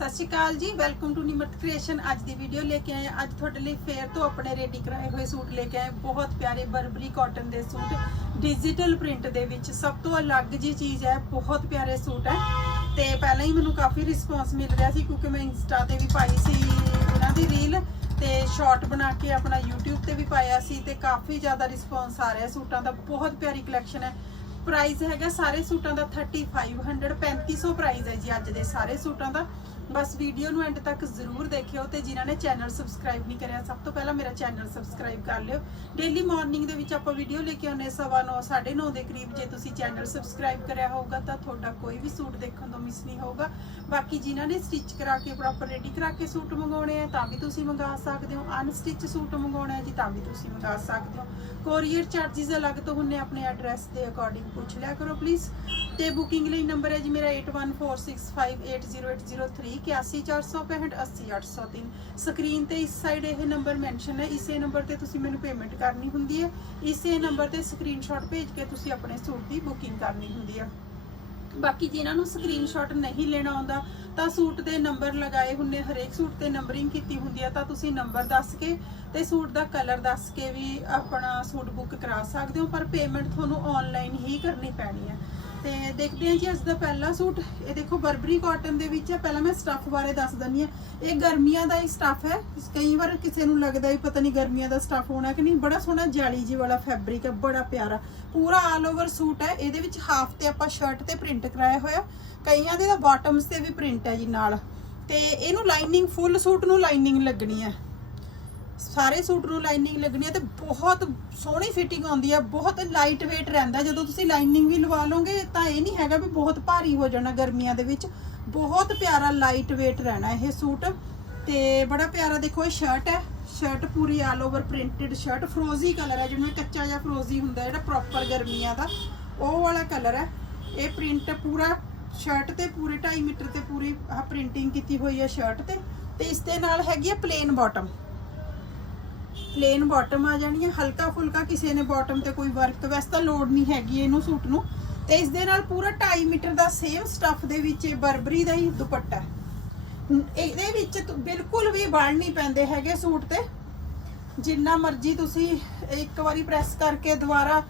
ਸਤਿ ਸ਼੍ਰੀ ਅਕਾਲ ਜੀ welcome to Nimrat creation ਅੱਜ ਦੀ ਵੀਡੀਓ ਲੈ ਕੇ ਆਏ ਹਾਂ। ਅੱਜ ਤੁਹਾਡੇ ਲਈ ਫੇਰ ਤੋਂ ਆਪਣੇ ਰੈਡੀ ਕਰਾਏ ਹੋਏ ਸੂਟ ਲੈ ਕੇ ਆਏ ਬਹੁਤ ਪਿਆਰੇ ਬਰਬਰੀ ਕਾਟਨ ਦੇ ਸੂਟ। ਡਿਜੀਟਲ ਪ੍ਰਿੰਟ ਦੇ ਵਿੱਚ ਸਭ ਤੋਂ ਅਲੱਗ ਜੀ ਚੀਜ਼ ਹੈ, ਬਹੁਤ ਪਿਆਰੇ ਸੂਟ ਹੈ। ਤੇ ਪਹਿਲਾਂ ਹੀ ਮੈਨੂੰ ਕਾਫੀ ਰਿਸਪੌਂਸ ਮਿਲ ਰਿਹਾ ਸੀ, ਕਿਉਂਕਿ ਮੈਂ ਇੰਸਟਾ ਤੇ ਵੀ ਪਾਈ ਸੀ ਉਹਨਾਂ ਦੀ ਰੀਲ ਤੇ ਸ਼ਾਰਟ ਬਣਾ ਕੇ ਆਪਣਾ YouTube ਤੇ ਵੀ ਪਾਇਆ ਸੀ ਤੇ ਕਾਫੀ ਜ਼ਿਆਦਾ ਰਿਸਪੌਂਸ ਆ ਰਿਹਾ ਸੂਟਾਂ ਦਾ। ਬਹੁਤ ਪਿਆਰੀ ਕਲੈਕਸ਼ਨ ਹੈ। ਪ੍ਰਾਈਸ ਹੈਗਾ, ਸਾਰੇ ਸੂਟਾਂ ਦਾ 3500 3500 ਪ੍ਰਾਈਸ ਹੈ ਜੀ ਅੱਜ ਦੇ ਸਾਰੇ ਸੂਟਾਂ ਦਾ। ਬਸ ਵੀਡੀਓ ਨੂੰ ਐਂਡ ਤੱਕ ਜ਼ਰੂਰ ਦੇਖਿਓ ਤੇ ਜਿਨ੍ਹਾਂ ਨੇ ਚੈਨਲ ਸਬਸਕ੍ਰਾਈਬ ਨਹੀਂ ਕਰਿਆ ਸਭ ਤੋਂ ਪਹਿਲਾਂ ਮੇਰਾ ਚੈਨਲ ਸਬਸਕ੍ਰਾਈਬ ਕਰ ਲਿਓ। ਡੇਲੀ ਮਾਰਨਿੰਗ ਦੇ ਵਿੱਚ ਆਪਾਂ ਵੀਡੀਓ ਲੈ ਕੇ ਆਉਂਦੇ ਸਵਾ ਨੌ, ਸਾਢੇ 9:30 ਦੇ ਕਰੀਬ ਜੇ ਤੁਸੀਂ ਚੈਨਲ ਸਬਸਕ੍ਰਾਈਬ ਕਰਿਆ ਹੋਊਗਾ ਤਾਂ ਤੁਹਾਡਾ ਕੋਈ ਵੀ ਸੂਟ ਦੇਖਣ ਤੋਂ ਮਿਸ ਨਹੀਂ ਹੋਊਗਾ। ਬਾਕੀ ਜਿਨ੍ਹਾਂ ਨੇ ਸਟਿਚ ਕਰਾ ਕੇ ਪ੍ਰੋਪਰ ਰੈਡੀ ਕਰਾ ਕੇ ਸੂਟ ਮੰਗਾਉਣੇ ਆ ਤਾਂ ਵੀ ਤੁਸੀਂ ਮੰਗਾ ਸਕਦੇ ਹੋ। ਅਨਸਟਿਚ ਸੂਟ ਮੰਗਾਉਣਾ ਹੈ ਜੀ ਤਾਂ ਵੀ ਤੁਸੀਂ ਮੰਗਾ ਸਕਦੇ ਹੋ। ਕੋਰੀਅਰ ਚਾਰजेस ਅਲੱਗ ਤੋਂ ਹੁੰਨੇ ਆਪਣੇ ਐਡਰੈਸ ਦੇ ਅਕੋਰਡਿੰਗ ਪੁੱਛ ਲਿਆ ਕਰੋ ਪਲੀਜ਼ ਤੇ ਬੁਕਿੰਗ ਲਈ ਨੰਬਰ ਹੈ ਜੀ ਮੇਰਾ 8146580803 8146580803 ਸਕਰੀਨ ਤੇ ਇਸ ਸਾਈਡ ਇਹ ਨੰਬਰ ਮੈਂਸ਼ਨ ਹੈ। ਇਸੇ ਨੰਬਰ ਤੇ ਤੁਸੀਂ ਮੈਨੂੰ ਪੇਮੈਂਟ ਕਰਨੀ ਹੁੰਦੀ ਹੈ। ਇਸੇ ਨੰਬਰ ਤੇ ਸਕਰੀਨਸ਼ਾਟ ਭੇਜ ਕੇ ਤੁਸੀਂ ਆਪਣੇ ਸੂਟ ਦੀ ਬੁਕਿੰਗ ਕਰਨੀ ਹੁੰਦੀ ਹੈ। ਬਾਕੀ ਜਿਨ੍ਹਾਂ ਨੂੰ ਸਕਰੀਨਸ਼ਾਟ ਨਹੀਂ ਲੈਣਾ ਆਉਂਦਾ, ਤਾਂ ਸੂਟ ਦੇ ਨੰਬਰ ਲਗਾਏ ਹੁੰਨੇ ਹਰੇਕ ਸੂਟ ਤੇ ਨੰਬਰਿੰਗ ਕੀਤੀ ਹੁੰਦੀ ਆ ਤਾਂ ਤੁਸੀਂ ਨੰਬਰ ਦੱਸ ਕੇ ਤੇ ਸੂਟ ਦਾ ਕਲਰ ਦੱਸ ਕੇ ਵੀ ਆਪਣਾ ਸੂਟ ਬੁੱਕ ਕਰਾ ਸਕਦੇ ਹੋ, ਪਰ ਪੇਮੈਂਟ ਤੁਹਾਨੂੰ ਆਨਲਾਈਨ ਹੀ ਕਰਨੀ ਪੈਣੀ ਹੈ। ਤੇ ਦੇਖਦੇ ਹਾਂ ਜੀ, ਅੱਜ ਦਾ ਪਹਿਲਾ ਸੂਟ। ਇਹ ਦੇਖੋ ਬਰਬਰੀ ਕਾਟਨ ਦੇ ਵਿੱਚ ਹੈ। ਪਹਿਲਾਂ ਮੈਂ ਸਟੱਫ ਬਾਰੇ ਦੱਸ ਦਿੰਨੀ ਆ ਇਹ ਗਰਮੀਆਂ ਦਾ ਹੀ ਸਟੱਫ ਹੈ। ਕਈ ਵਾਰ ਕਿਸੇ ਨੂੰ ਲੱਗਦਾ ਹੀ ਪਤਾ ਨਹੀਂ ਗਰਮੀਆਂ ਦਾ ਸਟੱਫ ਹੋਣਾ ਕਿ ਨਹੀਂ। ਬੜਾ ਸੋਹਣਾ ਜਾਲੀ ਜੀ ਵਾਲਾ ਫੈਬਰਿਕ ਹੈ, ਬੜਾ ਪਿਆਰਾ। ਪੂਰਾ ਆਲ ਓਵਰ ਸੂਟ ਹੈ। ਇਹਦੇ ਵਿੱਚ ਹਾਫ ਤੇ ਆਪਾਂ ਸ਼ਰਟ ਤੇ ਪ੍ਰਿੰਟ ਕਰਾਇਆ ਹੋਇਆ। ਕਈਆਂ ਦੇ ਤਾਂ ਬਾਟਮਸ ਤੇ ਵੀ ਪ੍ਰਿੰਟ ਹੈ ਜੀ ਨਾਲ। ਤੇ ਇਹਨੂੰ ਲਾਈਨਿੰਗ ਫੁੱਲ ਸੂਟ ਨੂੰ ਲਾਈਨਿੰਗ ਲੱਗਣੀ ਹੈ। ਸਾਰੇ ਸੂਟ ਨੂੰ ਲਾਈਨਿੰਗ ਲੱਗਣੀ ਹੈ ਤੇ ਬਹੁਤ ਸੋਹਣੀ ਫਿਟਿੰਗ ਆਉਂਦੀ ਹੈ ਬਹੁਤ ਲਾਈਟ weight ਰਹਿੰਦਾ ਜਦੋਂ ਤੁਸੀਂ ਲਾਈਨਿੰਗ ਵੀ ਲਵਾ ਲਓਗੇ ਤਾਂ ਇਹ ਨਹੀਂ ਹੈਗਾ ਵੀ ਬਹੁਤ ਭਾਰੀ ਹੋ ਜਾਣਾ ਗਰਮੀਆਂ ਦੇ ਵਿੱਚ। ਬਹੁਤ ਪਿਆਰਾ ਲਾਈਟ weight ਰਹਿਣਾ ਇਹ ਸੂਟ। ਤੇ ਬੜਾ ਪਿਆਰਾ ਦੇਖੋ ਇਹ ਸ਼ਰਟ ਹੈ। ਸ਼ਰਟ ਪੂਰੀ ਆਲ ਓਵਰ ਪ੍ਰਿੰਟਡ ਸ਼ਰਟ ਫਰੋਜ਼ੀ ਕਲਰ ਹੈ। ਜਿਵੇਂ ਕੱਚਾ ਜਾਂ ਫਰੋਜ਼ੀ ਹੁੰਦਾ, ਜਿਹੜਾ ਪ੍ਰੋਪਰ ਗਰਮੀਆਂ ਦਾ, ਉਹ ਵਾਲਾ ਕਲਰ ਹੈ। ਇਹ ਪ੍ਰਿੰਟ ਪੂਰਾ ਸ਼ਰਟ ਤੇ, ਪੂਰੇ 2.5 ਮੀਟਰ ਤੇ ਪੂਰੀ ਪ੍ਰਿੰਟਿੰਗ ਕੀਤੀ ਹੋਈ ਹੈ ਸ਼ਰਟ ਤੇ। ਤੇ ਇਸ ਦੇ ਨਾਲ ਹੈਗੀ ਹੈ ਪਲੇਨ ਬਾਟਮ ਪਲੇਨ ਬਾਟਮ ਆ ਜਾਣੀ ਹੈ ਹਲਕਾ ਫੁਲਕਾ ਕਿਸੇ ਨੇ ਬਾਟਮ ਤੇ ਕੋਈ ਵਰਕ ਵੈਸੇ ਤਾਂ ਲੋਡ ਨਹੀਂ ਹੈਗੀ ਇਹਨੂੰ ਸੂਟ ਨੂੰ। ਤੇ ਇਸ ਦੇ ਨਾਲ ਪੂਰਾ 2.5 ਮੀਟਰ ਦਾ ਸੇਮ ਸਟੱਫ ਦੇ ਵਿੱਚ ਇਹ ਬਰਬਰੀ ਦਾ ਹੀ ਦੁਪੱਟਾ ਇਹਦੇ ਵਿੱਚ ਬਿਲਕੁਲ ਵੀ ਵੜ ਨਹੀਂ ਪੈਂਦੇ ਹੈਗੇ ਸੂਟ ਤੇ। ਜਿੰਨਾ ਮਰਜ਼ੀ ਤੁਸੀਂ ਇੱਕ ਵਾਰੀ ਪ੍ਰੈਸ ਕਰਕੇ ਦੁਬਾਰਾ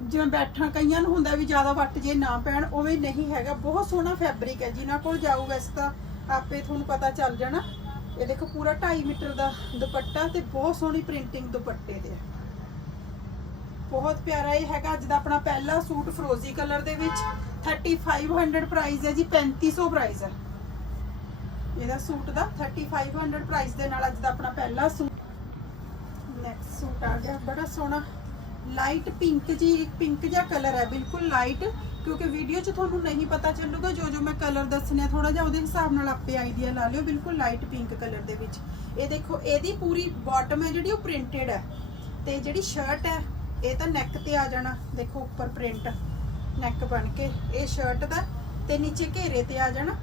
ਜਿਵੇਂ ਬੈਠਾ ਕਈਆਂ ਨੂੰ ਹੁੰਦਾ ਵੀ ਜ਼ਿਆਦਾ ਵੱਟ ਜੇ ਨਾ ਪੈਣ, ਉਵੇਂ ਨਹੀਂ ਹੈਗਾ। ਬਹੁਤ ਸੋਹਣਾ ਫੈਬਰਿਕ ਹੈ, ਜਿਨ੍ਹਾਂ ਕੋਲ ਜਾਊ ਵੈਸੇ ਤਾਂ ਆਪੇ ਤੁਹਾਨੂੰ ਪਤਾ ਚੱਲ ਜਾਣਾ। ਇਹ ਦੇਖੋ ਪੂਰਾ 2.5 ਮੀਟਰ ਦਾ ਦੁਪੱਟਾ ਤੇ ਬਹੁਤ ਸੋਹਣੀ ਪ੍ਰਿੰਟਿੰਗ ਦੁਪੱਟੇ ਤੇ ਬਹੁਤ ਪਿਆਰਾ ਇਹ ਹੈਗਾ ਅੱਜ ਦਾ ਆਪਣਾ ਪਹਿਲਾ ਸੂਟ ਫਰੋਜ਼ੀ ਕਲਰ ਦੇ ਵਿੱਚ। 3500 ਪ੍ਰਾਈਸ ਹੈ ਜੀ 3500 ਪ੍ਰਾਈਸ ਹੈ। ਇਹਦਾ ਸੂਟ ਦਾ 3500 ਪ੍ਰਾਈਸ ਦੇ ਨਾਲ ਅੱਜ ਦਾ ਆਪਣਾ ਪਹਿਲਾ ਸੂਟ। ਨੈਕਸਟ ਸੂਟ ਆ ਗਿਆ, ਬੜਾ ਸੋਹਣਾ। ਲਾਈਟ ਪਿੰਕ ਜੀ ਪਿੰਕ ਜਿਹਾ ਕਲਰ ਹੈ, ਬਿਲਕੁਲ ਲਾਈਟ ਕਿਉਂਕਿ ਵੀਡੀਓ 'ਚ ਤੁਹਾਨੂੰ ਨਹੀਂ ਪਤਾ ਚੱਲੂਗਾ, ਜੋ ਜੋ ਮੈਂ ਕਲਰ ਦੱਸਣੇ ਆ ਥੋੜਾ ਜਿਹਾ ਉਹਦੇ ਹਿਸਾਬ ਨਾਲ ਆਪੇ ਆਈਡੀਆ ਲਾ ਲਿਓ, ਬਿਲਕੁਲ ਲਾਈਟ ਪਿੰਕ ਕਲਰ ਦੇ ਵਿੱਚ। ਇਹ ਦੇਖੋ, ਇਹਦੀ ਪੂਰੀ ਬਾਟਮ ਹੈ ਜਿਹੜੀ, ਉਹ ਪ੍ਰਿੰਟਡ ਹੈ। ਤੇ ਜਿਹੜੀ ਸ਼ਰਟ ਹੈ, ਇਹ ਤਾਂ ਨੈਕ ਤੇ ਆ ਜਾਣਾ, ਦੇਖੋ ਉੱਪਰ ਪ੍ਰਿੰਟ ਨੈਕ ਬਣ ਕੇ। ਇਹ ਸ਼ਰਟ ਦਾ ਤੇ ਨੀਚੇ ਘੇਰੇ ਤੇ ਆ ਜਾਣਾ।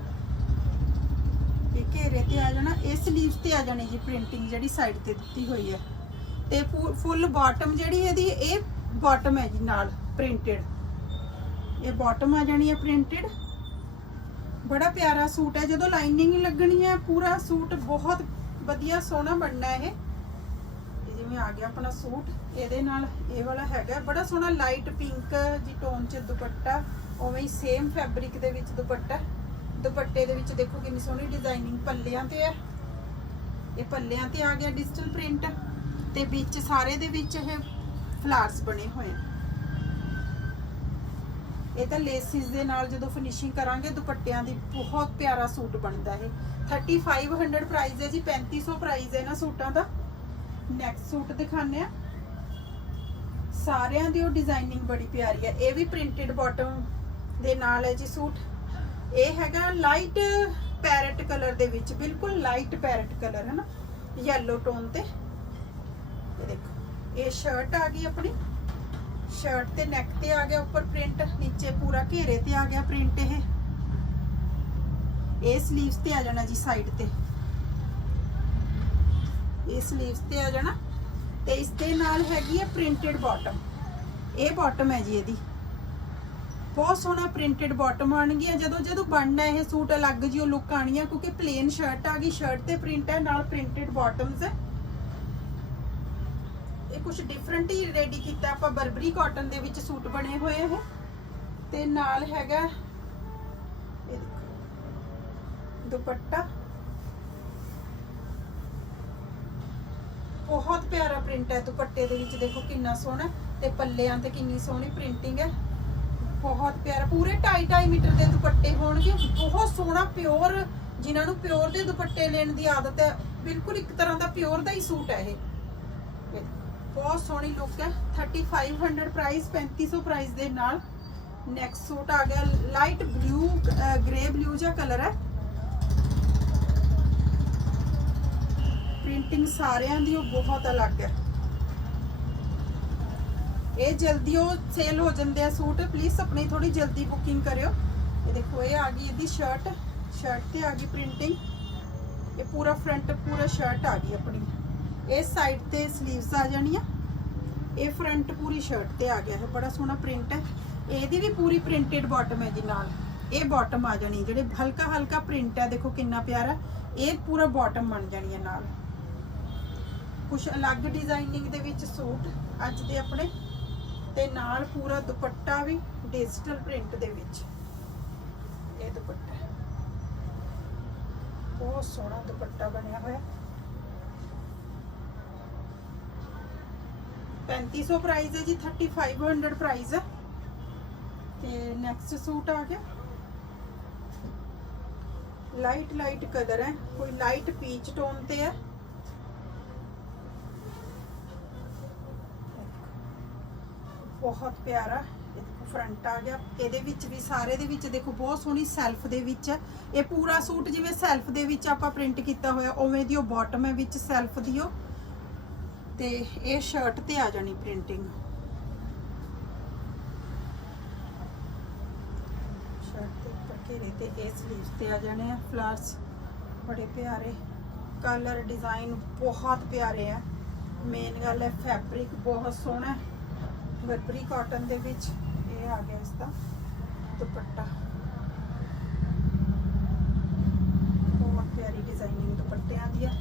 ਇਹ ਘੇਰੇ ਤੇ ਆ ਜਾਣਾ, ਇਹ ਸਲੀਵਸ ਤੇ ਆ ਜਾਣੀ ਜੀ ਪ੍ਰਿੰਟਿੰਗ ਜਿਹੜੀ ਸਾਈਡ ਤੇ ਦਿੱਤੀ ਹੋਈ ਹੈ। ਤੇ ਫੁੱਲ ਬਾਟਮ ਜਿਹੜੀ ਇਹਦੀ, ਇਹ ਬਾਟਮ ਹੈ ਜੀ ਨਾਲ ਪ੍ਰਿੰਟਡ ਇਹ ਬਾਟਮ ਆ ਜਾਣੀ ਹੈ ਪ੍ਰਿੰਟਡ ਬੜਾ ਪਿਆਰਾ ਸੂਟ ਹੈ। ਜਦੋਂ ਲਾਈਨਿੰਗ ਲੱਗਣੀ ਹੈ, ਪੂਰਾ ਸੂਟ ਬਹੁਤ ਵਧੀਆ ਸੋਹਣਾ ਬਣਨਾ ਇਹ। ਜਿਵੇਂ ਆ ਗਿਆ ਆਪਣਾ ਸੂਟ, ਇਹਦੇ ਨਾਲ ਇਹ ਵਾਲਾ ਹੈਗਾ। ਬੜਾ ਸੋਹਣਾ ਲਾਈਟ ਪਿੰਕ ਜੀ ਟੋਨ ਚ ਦੁਪੱਟਾ, ਉਵੇਂ ਹੀ ਸੇਮ ਫੈਬਰਿਕ ਦੇ ਵਿੱਚ ਦੁਪੱਟਾ। ਦੁਪੱਟੇ ਦੇ ਵਿੱਚ ਦੇਖੋ ਕਿੰਨੀ ਸੋਹਣੀ ਡਿਜ਼ਾਈਨਿੰਗ ਪੱਲਿਆਂ ਤੇ ਹੈ। ਇਹ ਪੱਲਿਆਂ ਤੇ ਆ ਗਿਆ ਡਿਜੀਟਲ ਪ੍ਰਿੰਟ ਤੇ ਵਿੱਚ ਸਾਰੇ ਦੇ ਵਿੱਚ ਇਹ ਫਲਾਰਸ ਬਣੇ ਹੋਏ ਆ। ਇਹ ਤਾਂ ਲੇਸਿਸ ਦੇ ਨਾਲ ਜਦੋਂ ਫਿਨਿਸ਼ਿੰਗ ਕਰਾਂਗੇ, ਦੁਪੱਟਿਆਂ ਦੀ ਬਹੁਤ ਪਿਆਰਾ ਸੂਟ ਬਣਦਾ ਇਹ। 3500 ਪ੍ਰਾਈਸ ਹੈ ਜੀ 3500 ਪ੍ਰਾਈਸ ਹੈ ਇਹਨਾਂ ਸੂਟਾਂ ਦਾ। ਨੈਕਸਟ ਸੂਟ ਦਿਖਾਣੇ ਆ ਸਾਰਿਆਂ ਦੀ ਉਹ ਡਿਜ਼ਾਈਨਿੰਗ ਬੜੀ ਪਿਆਰੀ ਹੈ। ਇਹ ਵੀ ਪ੍ਰਿੰਟਡ ਬਾਟਮ ਦੇ ਨਾਲ ਹੈ ਜੀ ਸੂਟ। ਇਹ ਹੈਗਾ ਲਾਈਟ ਪੈਰਟ ਕਲਰ ਦੇ ਵਿੱਚ, ਬਿਲਕੁਲ ਲਾਈਟ ਪੈਰਟ ਕਲਰ ਹੈ ਨਾ? ਯੈਲੋ ਟੋਨ ਤੇ। ਇਹ ਦੇਖੋ, ਇਹ ਸ਼ਰਟ ਆ ਗਈ ਆਪਣੀ। ਸ਼ਰਟ ਤੇ ਨੈਕ ਤੇ ਆ ਗਿਆ ਉੱਪਰ ਪ੍ਰਿੰਟ ਨੀਚੇ ਪੂਰਾ ਘੇਰੇ ਤੇ ਆ ਗਿਆ ਪ੍ਰਿੰਟ ਇਹ ਇਹ 슬ੀਵਸ ਤੇ ਆ ਜਾਣਾ ਜੀ ਸਾਈਡ ਤੇ ਇਹ 슬ੀਵਸ ਤੇ ਆ ਜਾਣਾ ਤੇ ਇਸ ਦੇ ਨਾਲ ਹੈਗੀ ਹੈ ਪ੍ਰਿੰਟਡ ਬਾਟਮ ਇਹ ਬਾਟਮ ਹੈ ਜੀ ਇਹਦੀ ਬਹੁਤ ਸੋਹਣਾ ਪ੍ਰਿੰਟਡ ਬਾਟਮ ਆਣਗੀਆਂ ਜਦੋਂ ਜਦੋਂ ਬਣਨਾ ਇਹ ਸੂਟ ਅਲੱਗ ਜਿਹਾ ਲੁੱਕ ਆਣੀ ਆ ਕਿਉਂਕਿ ਪਲੇਨ ਸ਼ਰਟ ਆ ਗਈ ਸ਼ਰਟ ਤੇ ਪ੍ਰਿੰਟ ਹੈ ਨਾਲ ਪ੍ਰਿੰਟਡ ਬਾਟਮਸ ਹੈ ਇਹ ਕੁਝ ਡਿਫਰੈਂਟ ਹੀ ਰੈਡੀ ਕੀਤਾ। ਆਪਾਂ ਬਰਬਰੀ ਕਾਟਨ ਦੇ ਵਿੱਚ ਸੂਟ ਬਣੇ ਹੋਏ ਇਹ। ਤੇ ਨਾਲ ਹੈਗਾ ਇਹ ਦੇਖੋ, ਦੁਪੱਟਾ। ਬਹੁਤ ਪਿਆਰਾ ਪ੍ਰਿੰਟ ਹੈ ਦੁਪੱਟੇ ਦੇ ਵਿੱਚ। ਦੇਖੋ ਕਿੰਨਾ ਸੋਹਣਾ ਤੇ ਪੱਲਿਆਂ ਤੇ ਕਿੰਨੀ ਸੋਹਣੀ ਪ੍ਰਿੰਟਿੰਗ ਹੈ। ਬਹੁਤ ਪਿਆਰਾ। ਪੂਰੇ 2.5 ਮੀਟਰ ਦੇ ਦੁਪੱਟੇ ਹੋਣਗੇ। ਬਹੁਤ ਸੋਹਣਾ ਪਿਓਰ ਜਿਨ੍ਹਾਂ ਨੂੰ ਪਿਓਰ ਦੇ ਦੁਪੱਟੇ ਲੈਣ ਦੀ ਆਦਤ ਹੈ, ਬਿਲਕੁਲ ਇੱਕ ਤਰ੍ਹਾਂ ਦਾ ਪਿਓਰ ਦਾ ਹੀ ਸੂਟ ਹੈ ਇਹ। ਬਹੁਤ ਸੋਹਣੀ ਲੁੱਕ ਹੈ। 3500 ਪ੍ਰਾਈਸ 3500 ਪ੍ਰਾਈਸ ਦੇ ਨਾਲ ਨੈਕਸਟ ਸੂਟ ਆ ਗਿਆ। ਲਾਈਟ ਬਲੂ ਗ੍ਰੇ ਬਲੂ ਜਿਹਾ ਕਲਰ ਹੈ। ਪ੍ਰਿੰਟਿੰਗ ਸਾਰਿਆਂ ਦੀ ਉਹ ਬਹੁਤ ਅਲੱਗ ਹੈ। ਇਹ ਜਲਦੀ ਉਹ ਸੇਲ ਹੋ ਜਾਂਦੇ ਆ ਸੂਟ। ਪਲੀਜ਼ ਆਪਣੀ ਥੋੜੀ ਜਲਦੀ ਬੁਕਿੰਗ ਕਰਿਓ। ਇਹ ਦੇਖੋ, ਇਹ ਆ ਗਈ ਇਹਦੀ ਸ਼ਰਟ ਸ਼ਰਟ ਤੇ ਆ ਗਈ ਪ੍ਰਿੰਟਿੰਗ ਇਹ ਪੂਰਾ ਫਰੰਟ ਪੂਰਾ ਸ਼ਰਟ ਆ ਗਈ ਆਪਣੀ। ਇਹ ਸਾਈਡ ਤੇ 슬ੀਵਸ ਆ ਜਾਣੀਆਂ। ਇਹ ਫਰੰਟ ਪੂਰੀ ਸ਼ਰਟ ਤੇ ਆ ਗਿਆ ਹੈ। ਬੜਾ ਸੋਹਣਾ ਪ੍ਰਿੰਟ ਹੈ। ਇਹਦੀ ਵੀ ਪੂਰੀ ਪ੍ਰਿੰਟਡ ਬਾਟਮ ਹੈ ਜੀ ਨਾਲ। ਇਹ ਬਾਟਮ ਆ ਜਾਣੀ। ਜਿਹੜੇ ਹਲਕਾ ਹਲਕਾ ਪ੍ਰਿੰਟ ਹੈ, ਦੇਖੋ ਕਿੰਨਾ ਪਿਆਰਾ। ਇਹ ਪੂਰਾ ਬਾਟਮ ਬਣ ਜਾਣੀ ਹੈ ਨਾਲ। ਕੁਝ ਅਲੱਗ ਡਿਜ਼ਾਈਨਿੰਗ ਦੇ ਵਿੱਚ ਸੂਟ ਅੱਜ ਦੇ ਆਪਣੇ। ਤੇ ਨਾਲ ਪੂਰਾ ਦੁਪੱਟਾ ਵੀ ਡਿਜੀਟਲ ਪ੍ਰਿੰਟ ਦੇ ਵਿੱਚ। ਇਹ ਦੁਪੱਟਾ। ਬਹੁਤ ਸੋਹਣਾ ਦੁਪੱਟਾ ਬਣਿਆ ਹੋਇਆ। 3500 ਪ੍ਰਾਈਸ ਹੈ ਜੀ 3500 ਪ੍ਰਾਈਸ ਹੈ। ਤੇ ਨੈਕਸਟ ਸੂਟ ਆ ਗਿਆ। ਲਾਈਟ ਲਾਈਟ ਕਲਰ ਹੈ। ਕੋਈ ਲਾਈਟ ਪੀਚ ਟੋਨ ਤੇ ਹੈ। ਬਹੁਤ ਪਿਆਰਾ। ਫਰੰਟ ਆ ਗਿਆ। ਇਹਦੇ ਵਿੱਚ ਵੀ, ਸਾਰੇ ਦੇ ਵਿੱਚ ਦੇਖੋ, ਬਹੁਤ ਸੋਹਣੀ ਸੈਲਫ ਦੇ ਵਿੱਚ ਹੈ। ਇਹ ਪੂਰਾ ਸੂਟ ਜਿਵੇਂ ਸੈਲਫ ਦੇ ਵਿੱਚ ਆਪਾਂ ਪ੍ਰਿੰਟ ਕੀਤਾ ਹੋਇਆ, ਉਵੇਂ ਦੀ ਉਹ ਬਾਟਮ ਹੈ ਵਿੱਚ ਸੈਲਫ ਦੀ ਉਹ। ਤੇ ਇਹ ਸ਼ਰਟ ਤੇ ਆ ਜਾਣੀ ਪ੍ਰਿੰਟਿੰਗ ਸ਼ਰਟ ਦੇ ਉੱਪਰ ਘੇਰੇ ਤੇ ਇਹ ਸਲੀਵਸ ਤੇ ਆ ਜਾਣੇ ਆ। ਫਲਾਰਸ ਬੜੇ ਪਿਆਰੇ। ਕਲਰ ਡਿਜ਼ਾਈਨ ਬਹੁਤ ਪਿਆਰੇ ਆ। ਮੇਨ ਗੱਲ ਹੈ ਫੈਬਰਿਕ ਬਹੁਤ ਸੋਹਣਾ ਬਰਬਰੀ ਕਾਟਨ ਦੇ ਵਿੱਚ ਇਹ ਆ ਗਿਆ ਇਸ ਦਾ ਦੁਪੱਟਾ ਬਹੁਤ ਪਿਆਰੀ ਡਿਜ਼ਾਈਨਿੰਗ ਦੁਪੱਟਿਆਂ ਦੀ ਹੈ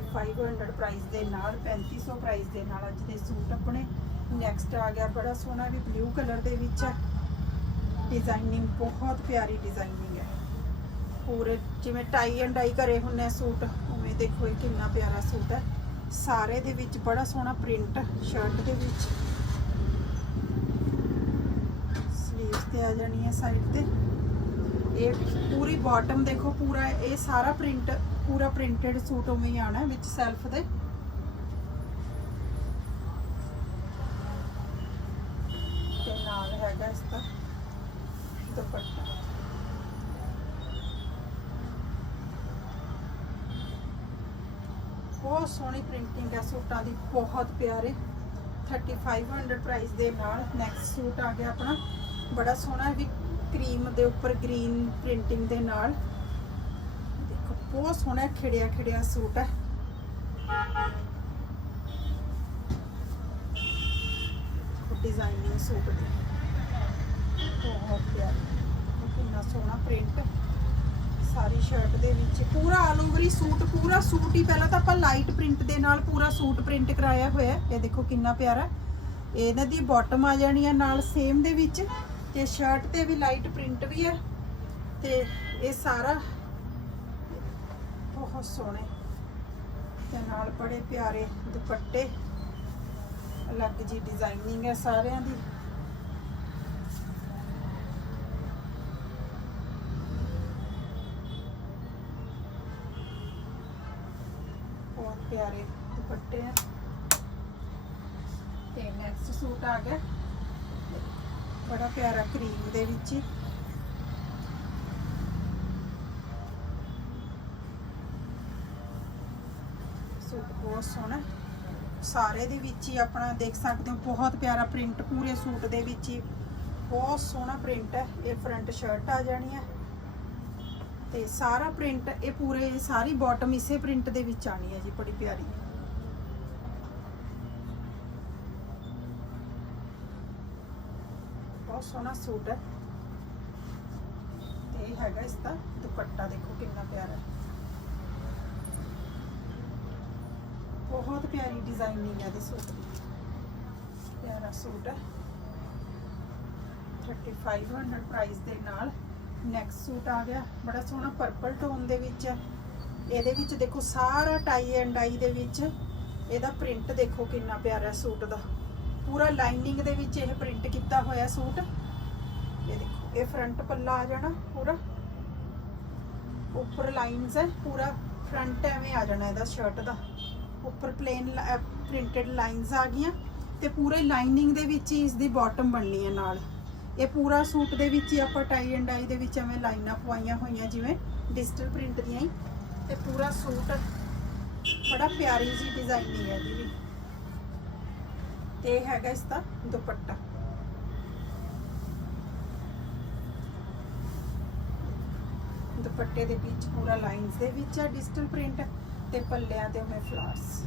3500 ਪ੍ਰਾਈਸ ਦੇ ਨਾਲ 3500 ਪ੍ਰਾਈਸ ਦੇ ਨਾਲ ਅੱਜ ਦੇ ਸੂਟ ਆਪਣੇ। ਨੈਕਸਟ ਆ ਗਿਆ ਬੜਾ ਸੋਹਣਾ ਵੀ ਬਲੂ ਕਲਰ ਦੇ ਵਿੱਚ ਹੈ ਡਿਜ਼ਾਈਨਿੰਗ ਬਹੁਤ ਪਿਆਰੀ ਡਿਜ਼ਾਈਨਿੰਗ ਹੈ। ਪੂਰੇ ਜਿਵੇਂ ਟਾਈ ਐਂਡ ਡਾਈ ਕਰੇ ਹੁੰਨੇ ਸੂਟ, ਉਵੇਂ ਦੇਖੋ ਇਹ ਕਿੰਨਾ ਪਿਆਰਾ ਸੂਟ ਹੈ। ਸਾਰੇ ਦੇ ਵਿੱਚ ਬੜਾ ਸੋਹਣਾ ਪ੍ਰਿੰਟ ਸ਼ਰਟ ਦੇ ਵਿੱਚ। ਸਲੀਵਸ ਤੇ ਆ ਜਾਣੀ ਹੈ ਸਾਈਡ ਤੇ। ਇਹ ਪੂਰੀ ਬਾਟਮ ਦੇਖੋ, ਪੂਰਾ ਇਹ ਸਾਰਾ ਪ੍ਰਿੰਟ ਪੂਰਾ ਪ੍ਰਿੰਟਡ ਸੂਟ ਉਵੇਂ ਹੀ ਆਣਾ ਵਿੱਚ ਸੈਲਫ ਦੇ। ਤੇ ਨਾਲ ਹੈਗਾ ਇਸ ਦਾ ਦੁਪੱਟਾ। ਬਹੁਤ ਸੋਹਣੀ ਪ੍ਰਿੰਟਿੰਗ ਹੈ ਸੂਟਾਂ ਦੀ, ਬਹੁਤ ਪਿਆਰੇ। 3500 ਪ੍ਰਾਈਸ ਦੇ ਨਾਲ ਨੈਕਸਟ ਸੂਟ ਆ ਗਿਆ ਆਪਣਾ। ਬੜਾ ਸੋਹਣਾ ਵੀ ਕਰੀਮ ਦੇ ਉੱਪਰ ਗ੍ਰੀਨ ਪ੍ਰਿੰਟਿੰਗ ਦੇ ਨਾਲ। ਬਹੁਤ ਸੋਹਣਾ ਖਿੜਿਆ ਖਿੜਿਆ ਸੂਟ ਹੈ। ਡਿਜ਼ਾਈਨਿੰਗ ਸੂਟ ਦੀ ਬਹੁਤ ਪਿਆਰਾ। ਕਿੰਨਾ ਸੋਹਣਾ ਪ੍ਰਿੰਟ ਸਾਰੀ ਸ਼ਰਟ ਦੇ ਵਿੱਚ ਪੂਰਾ ਆਲ ਓਵਰ ਹੀ ਸੂਟ, ਪੂਰਾ ਸੂਟ ਹੀ। ਪਹਿਲਾਂ ਤਾਂ ਆਪਾਂ ਲਾਈਟ ਪ੍ਰਿੰਟ ਦੇ ਨਾਲ ਪੂਰਾ ਸੂਟ ਪ੍ਰਿੰਟ ਕਰਾਇਆ ਹੋਇਆ ਇਹ ਦੇਖੋ ਕਿੰਨਾ ਪਿਆਰਾ ਇਹਨਾਂ ਦੀ ਬਾਟਮ ਆ ਜਾਣੀ ਆ ਨਾਲ ਸੇਮ ਦੇ ਵਿੱਚ। ਤੇ ਸ਼ਰਟ ਤੇ ਵੀ ਲਾਈਟ ਪ੍ਰਿੰਟ ਵੀ ਹੈ। ਤੇ ਇਹ ਸਾਰਾ ਬਹੁਤ ਸੋਹਣੇ ਤੇ ਨਾਲ ਬੜੇ ਪਿਆਰੇ ਦੁਪੱਟੇ। ਅਲੱਗ ਜੀ ਡਿਜ਼ਾਈਨਿੰਗ ਹੈ ਸਾਰਿਆਂ ਦੀ। ਬਹੁਤ ਪਿਆਰੇ ਦੁਪੱਟੇ ਆ। ਤੇ ਨੈਕਸਟ ਸੂਟ ਆ ਗਿਆ। ਬੜਾ ਪਿਆਰਾ ਕਰੀਮ ਦੇ ਵਿੱਚ। ਹੀ ਸੂਟ ਬਹੁਤ ਸੋਹਣਾ ਸਾਰੇ ਦੇ ਵਿੱਚ ਹੀ ਆਪਣਾ ਦੇਖ ਸਕਦੇ ਹੋ, ਬਹੁਤ ਪਿਆਰਾ ਪ੍ਰਿੰਟ ਪੂਰੇ ਸੂਟ ਦੇ ਵਿੱਚ ਹੀ ਬਹੁਤ ਸੋਹਣਾ ਪ੍ਰਿੰਟ ਹੈ। ਇਹ ਫਰੰਟ ਸ਼ਰਟ ਆ ਜਾਣੀ ਹੈ। ਤੇ ਸਾਰਾ ਪ੍ਰਿੰਟ ਇਹ ਪੂਰੇ ਸਾਰੀ ਬਾਟਮ ਇਸੇ ਪ੍ਰਿੰਟ ਦੇ ਵਿੱਚ ਆਣੀ ਹੈ ਜੀ, ਬੜੀ ਪਿਆਰੀ। ਬਹੁਤ ਸੋਹਣਾ ਸੂਟ ਹੈ। ਤੇ ਹੈਗਾ ਇਸ ਦਾ ਦੁਪੱਟਾ, ਦੇਖੋ ਕਿੰਨਾ ਪਿਆਰਾ ਹੈ। ਬਹੁਤ ਪਿਆਰੀ ਡਿਜ਼ਾਈਨਿੰਗ ਹੈ ਇਹਦੇ ਸੂਟ ਦੀ ਪਿਆਰਾ ਸੂਟ ਹੈ। 3500 ਪ੍ਰਾਈਸ ਦੇ ਨਾਲ ਨੈਕਸਟ ਸੂਟ ਆ ਗਿਆ। ਬੜਾ ਸੋਹਣਾ ਪਰਪਲ ਟੋਨ ਦੇ ਵਿੱਚ ਹੈ। ਇਹਦੇ ਵਿੱਚ ਦੇਖੋ ਸਾਰਾ ਟਾਈ ਐਂਡ ਡਾਈ ਦੇ ਵਿੱਚ ਇਹਦਾ ਪ੍ਰਿੰਟ ਦੇਖੋ ਕਿੰਨਾ ਪਿਆਰਾ ਸੂਟ ਦਾ। ਪੂਰਾ ਲਾਈਨਿੰਗ ਦੇ ਵਿੱਚ ਇਹ ਪ੍ਰਿੰਟ ਕੀਤਾ ਹੋਇਆ ਸੂਟ। ਇਹ ਦੇਖੋ, ਇਹ ਫਰੰਟ ਪੱਲਾ ਆ ਜਾਣਾ ਪੂਰਾ। ਉੱਪਰ ਲਾਈਨਸ ਹੈ, ਪੂਰਾ ਫਰੰਟ ਐਵੇਂ ਆ ਜਾਣਾ ਇਹਦਾ ਸ਼ਰਟ ਦਾ। ਉੱਪਰ ਪਲੇਨ ਪ੍ਰਿੰਟਡ ਲਾਈਨਸ ਆ ਗਈਆਂ ਤੇ ਪੂਰੇ ਲਾਈਨਿੰਗ ਦੇ ਵਿੱਚ ਇਸ ਦੀ ਬਾਟਮ ਬਣਨੀ ਹੈ ਨਾਲ। ਇਹ ਪੂਰਾ ਸੂਟ ਦੇ ਵਿੱਚ ਹੀ ਆਪਾਂ ਟਾਈ ਐਂਡ ਡਾਈ ਦੇ ਵਿੱਚ ਐਵੇਂ ਲਾਈਨਾਂ ਪਵਾਈਆਂ ਹੋਈਆਂ ਜਿਵੇਂ ਡਿਜੀਟਲ ਪ੍ਰਿੰਟ ਦੀਆਂ ਹੀ। ਤੇ ਪੂਰਾ ਸੂਟ ਬੜਾ ਪਿਆਰੀ ਜੀ ਡਿਜ਼ਾਈਨਿੰਗ ਹੈ ਜੀ ਵੀ। ਤੇ ਹੈਗਾ ਇਸ ਦਾ ਦੁਪੱਟਾ। ਦੁਪੱਟੇ ਦੇ ਵਿੱਚ ਪੂਰਾ ਲਾਈਨਸ ਦੇ ਵਿੱਚ ਹੈ ਡਿਜੀਟਲ ਪ੍ਰਿੰਟ ਤੇ ਪੱਲਿਆਂ ਤੇ ਉਵੇਂ ਫਲਾਵਰਸ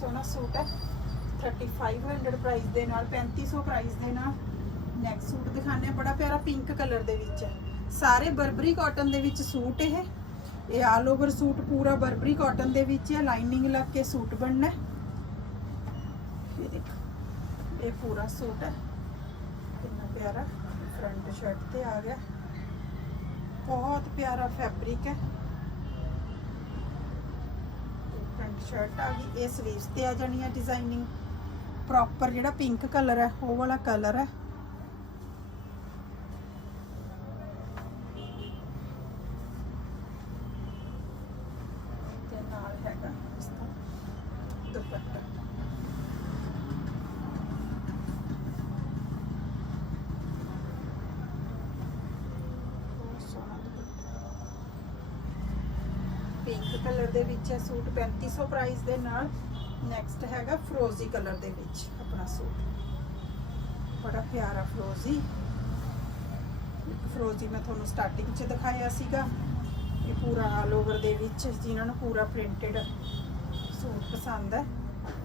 ਸੋਹਣਾ ਸੂਟ ਹੈ। 3500 ਪ੍ਰਾਈਸ ਦੇ ਨਾਲ 3500 ਪ੍ਰਾਈਸ ਦੇ ਨਾਲ ਨੈਕ ਸੂਟ ਦਿਖਾਣੇ ਬੜਾ ਪਿਆਰਾ ਪਿੰਕ ਕਲਰ ਦੇ ਵਿੱਚ ਹੈ। ਸਾਰੇ ਬਰਬਰੀ ਕਾਟਨ ਦੇ ਵਿੱਚ ਸੂਟ ਇਹ। ਇਹ ਆਲ ਓਵਰ ਸੂਟ, ਪੂਰਾ ਬਰਬਰੀ ਕਾਟਨ ਦੇ ਵਿੱਚ ਹੈ। ਲਾਈਨਿੰਗ ਲੱਗ ਕੇ ਸੂਟ ਬਣਨਾ ਇਹ ਦੇਖੋ, ਇਹ ਪੂਰਾ ਸੂਟ ਹੈ। ਕਿੰਨਾ ਪਿਆਰਾ। ਫਰੰਟ ਸ਼ਰਟ ਤੇ ਆ ਗਿਆ। ਬਹੁਤ ਪਿਆਰਾ ਫੈਬਰਿਕ ਹੈ ਫਰੰਟ ਸ਼ਰਟ ਆ ਗਈ, ਇਹ ਸਲੀਵਸ ਤੇ ਆ ਜਾਣੀ ਹੈ ਡਿਜ਼ਾਈਨਿੰਗ ਪ੍ਰੋਪਰ ਜਿਹੜਾ ਪਿੰਕ ਕਲਰ ਹੈ ਉਹ ਵਾਲਾ ਕਲਰ ਹੈ ਤੇ ਨਾਲ ਹੈਗਾ ਇਸ ਦਾ ਦੁਪੱਟਾ ਬਹੁਤ ਸੋਹਣਾ ਦੁਪੱਟਾ ਪਿੰਕ ਕਲਰ ਦੇ ਵਿੱਚ ਹੈ ਸੂਟ 3500 ਪ੍ਰਾਈਸ ਦੇ ਨਾਲ ਨੈਕਸਟ ਹੈਗਾ ਫਰੋਜ਼ੀ ਕਲਰ ਦੇ ਵਿੱਚ ਆਪਣਾ ਸੂਟ। ਬੜਾ ਪਿਆਰਾ ਫਰੋਜ਼ੀ ਇੱਕ ਫਰੋਜ਼ੀ ਮੈਂ ਤੁਹਾਨੂੰ ਸਟਾਰਟਿੰਗ 'ਚ ਦਿਖਾਇਆ ਸੀਗਾ। ਇਹ ਪੂਰਾ ਆਲ ਓਵਰ ਦੇ ਵਿੱਚ ਜਿਨ੍ਹਾਂ ਨੂੰ ਪੂਰਾ ਪ੍ਰਿੰਟਡ ਸੂਟ ਪਸੰਦ ਹੈ।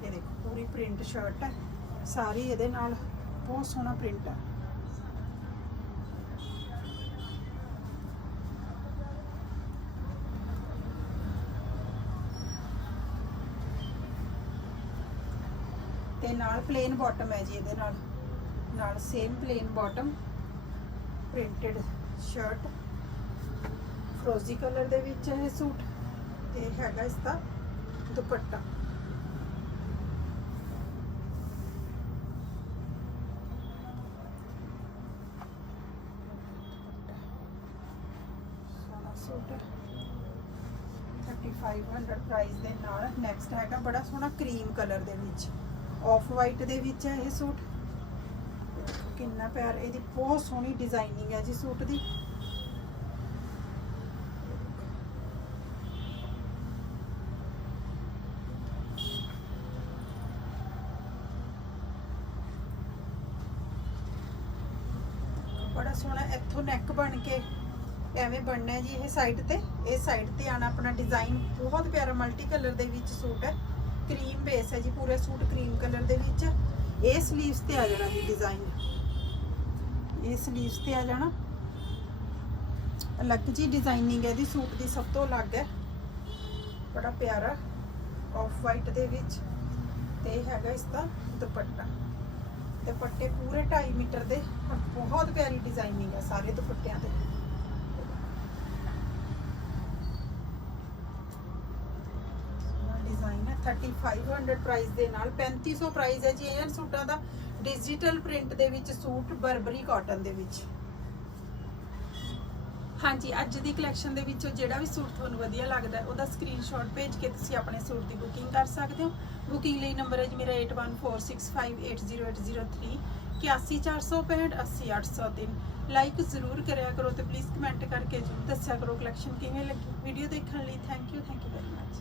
ਇਹ ਦੇਖੋ, ਪੂਰੀ ਪ੍ਰਿੰਟ ਸ਼ਰਟ ਹੈ। ਸਾਰੀ ਇਹਦੇ ਨਾਲ ਬਹੁਤ ਸੋਹਣਾ ਪ੍ਰਿੰਟ ਹੈ। ਨਾਲ ਪਲੇਨ ਬਾਟਮ ਹੈ ਜੀ ਇਹਦੇ ਨਾਲ। ਨਾਲ same plain bottom printed shirt ਫਰੋਜ਼ੀ colour ਦੇ ਵਿੱਚ ਹੈ ਸੂਟ। ਤੇ ਹੈਗਾ ਇਸ ਦਾ ਦੁਪੱਟਾ ਸੂਟ 3500 ਪ੍ਰਾਈਸ ਦੇ ਨਾਲ। ਨੈਕਸਟ ਹੈਗਾ ਬੜਾ ਸੋਹਣਾ ਕਰੀਮ ਕਲਰ ਦੇ ਵਿੱਚ। ਆਫ ਵਾਈਟ ਦੇ ਵਿੱਚ ਹੈ ਇਹ ਸੂਟ। ਕਿੰਨਾ ਪਿਆਰ, ਇਹਦੀ ਬਹੁਤ ਸੋਹਣੀ ਡਿਜ਼ਾਈਨਿੰਗ ਹੈ ਜੀ ਸੂਟ ਦੀ। ਬੜਾ ਸੋਹਣਾ ਇੱਥੋਂ ਨੈਕ ਬਣ ਕੇ ਐਵੇਂ ਬਣਨਾ ਹੈ ਜੀ ਇਹ ਸਾਈਡ ਤੇ। ਇਹ ਸਾਈਡ ਤੇ ਆਣਾ ਆਪਣਾ ਡਿਜ਼ਾਈਨ ਬਹੁਤ ਪਿਆਰਾ ਮਲਟੀ ਕਲਰ ਦੇ ਵਿੱਚ ਸੂਟ ਹੈ। ਕਰੀਮ ਬੇਸ ਹੈ ਜੀ, ਪੂਰੇ ਸੂਟ ਕਰੀਮ ਕਲਰ ਦੇ ਵਿੱਚ। ਇਹ ਸਲੀਵਸ ਤੇ ਆ ਜਾਣਾ ਜੀ ਡਿਜ਼ਾਈਨ ਇਹ ਸਲੀਵਸ ਤੇ ਆ ਜਾਣਾ। ਅਲੱਗ ਜੀ ਡਿਜ਼ਾਈਨਿੰਗ ਹੈ ਇਹਦੀ, ਸੂਟ ਦੀ ਸਭ ਤੋਂ ਅਲੱਗ ਹੈ। ਬੜਾ ਪਿਆਰਾ ਆਫ ਵਾਈਟ ਦੇ ਵਿੱਚ। ਤੇ ਹੈਗਾ ਇਸ ਦਾ ਦੁਪੱਟਾ। ਦੁਪੱਟੇ ਪੂਰੇ 2.5 ਮੀਟਰ ਦੇ, ਬਹੁਤ ਪਿਆਰੀ ਡਿਜ਼ਾਈਨਿੰਗ ਹੈ ਸਾਰੇ ਦੁਪੱਟਿਆਂ ਤੇ ਡਿਜ਼ਾਈਨ ਹੈ 3500 ਪ੍ਰਾਈਸ ਦੇ ਨਾਲ। 3500 ਪ੍ਰਾਈਸ ਹੈ ਜੀ, ਇਹ ਸੂਟਾਂ ਦਾ ਡਿਜੀਟਲ ਪ੍ਰਿੰਟ ਦੇ ਵਿੱਚ ਸੂਟ, ਬਰਬਰੀ ਕਾਟਨ ਦੇ ਵਿੱਚ। ਹਾਂਜੀ, ਅੱਜ ਦੀ ਕਲੈਕਸ਼ਨ ਦੇ ਵਿੱਚੋਂ ਜਿਹੜਾ ਵੀ ਸੂਟ ਤੁਹਾਨੂੰ ਵਧੀਆ ਲੱਗਦਾ ਉਹਦਾ ਸਕਰੀਨਸ਼ਾਟ ਭੇਜ ਕੇ ਤੁਸੀਂ ਆਪਣੇ ਸੂਟ ਦੀ ਬੁਕਿੰਗ ਕਰ ਸਕਦੇ ਹੋ। ਬੁਕਿੰਗ ਲਈ ਨੰਬਰ ਹੈ ਜੀ ਮੇਰਾ 8146580803 81465 80803 ਲਾਈਕ ਜ਼ਰੂਰ ਕਰਿਆ ਕਰੋ ਤੇ ਪਲੀਜ਼ ਕਮੈਂਟ ਕਰਕੇ ਜ਼ਰੂਰ ਦੱਸਿਆ ਕਰੋ ਕਲੈਕਸ਼ਨ ਕਿਵੇਂ ਲੱਗੀ। ਵੀਡੀਓ ਦੇਖਣ ਲਈ thank you thank you very much